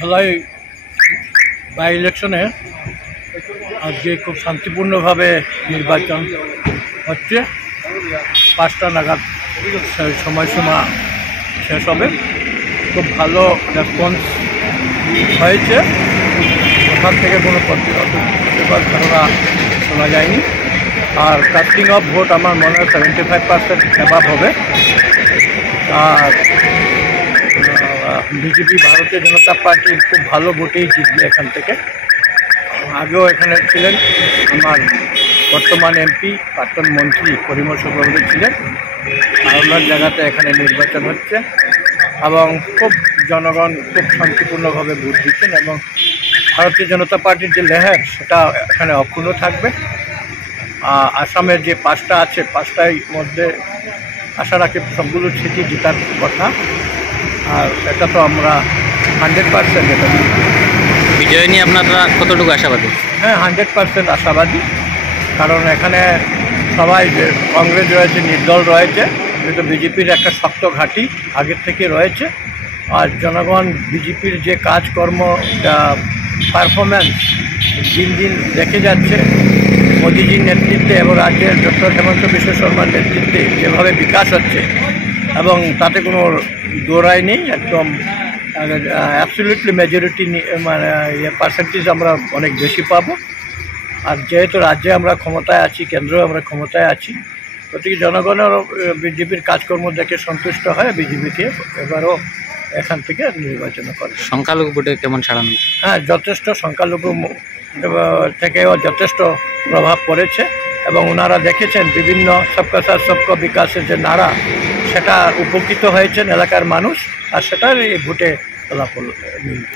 Dhalai by ইলেকশনে আজকে খুব শান্তিপূর্ণভাবে নির্বাচন হচ্ছে। 5টা নাগাদ সময়সীমা শেষ হবে। খুব ভালো রেসপন্স হয়েছে। ওখান থেকে কোনো প্রতিবাদ ধারণা শোনা যায়নি। আর কাস্টিং অফ ভোট আমার মনে হয় 75% অ্যাবাভ হবে। আর বিজেপি ভারতীয় জনতা পার্টির খুব ভালো ভোটেই জিতবে এখান থেকে। আগেও এখানে ছিলেন আমার বর্তমান এমপি প্রাক্তন মন্ত্রী পরিমল শুক্লবৈদ্য ছিলেন। ওনার জায়গাতে এখানে নির্বাচন হচ্ছে এবং খুব জনগণ খুব শান্তিপূর্ণভাবে ভোট দিচ্ছেন এবং ভারতীয় জনতা পার্টির যে লেহার সেটা এখানে অক্ষুণ্ণ থাকবে। আসামের যে 5টা আছে 5টার মধ্যে আশা রাখি সবগুলো সিটি জেতার কথা। আর এটা তো আমরা 100% এটা বিজয় নিয়ে আপনারা কতটুকু আশাবাদী? হ্যাঁ, 100% আশাবাদী। কারণ এখানে সবাই কংগ্রেস রয়েছে, নির্দল রয়েছে, কিন্তু বিজেপির একটা শক্ত ঘাঁটি আগের থেকে রয়েছে। আর জনগণ বিজেপির যে কাজকর্ম পারফরম্যান্স দিন দিন দেখে যাচ্ছে মোদিজির নেতৃত্বে এবং রাজ্যের ডক্টর হেমন্ত বিশ্ব শর্মার নেতৃত্বে যেভাবে বিকাশ হচ্ছে এবং তাতে কোনো দোরাই নেই। একদম অ্যাবসলিউটলি মেজরিটি মানে পার্সেন্টেজ আমরা অনেক বেশি পাবো। আর যেহেতু রাজ্যে আমরা ক্ষমতায় আছি, কেন্দ্রেও আমরা ক্ষমতায় আছি, প্রত্যেক জনগণের বিজেপির কাজকর্ম দেখে সন্তুষ্ট হয় বিজেপিকে এবারও এখান থেকে নির্বাচন করে। সংখ্যালঘু ভোটে কেমন সাড়া মিলছে? হ্যাঁ, যথেষ্ট সংখ্যালঘু থেকেও যথেষ্ট প্রভাব পড়েছে এবং ওনারা দেখেছেন বিভিন্ন সবকা সাথ সবকা বিকাশের যে নারা সেটা উপকৃত হয়েছেন এলাকার মানুষ। আর সেটার এই ভোটে ফলাফল মিলবে।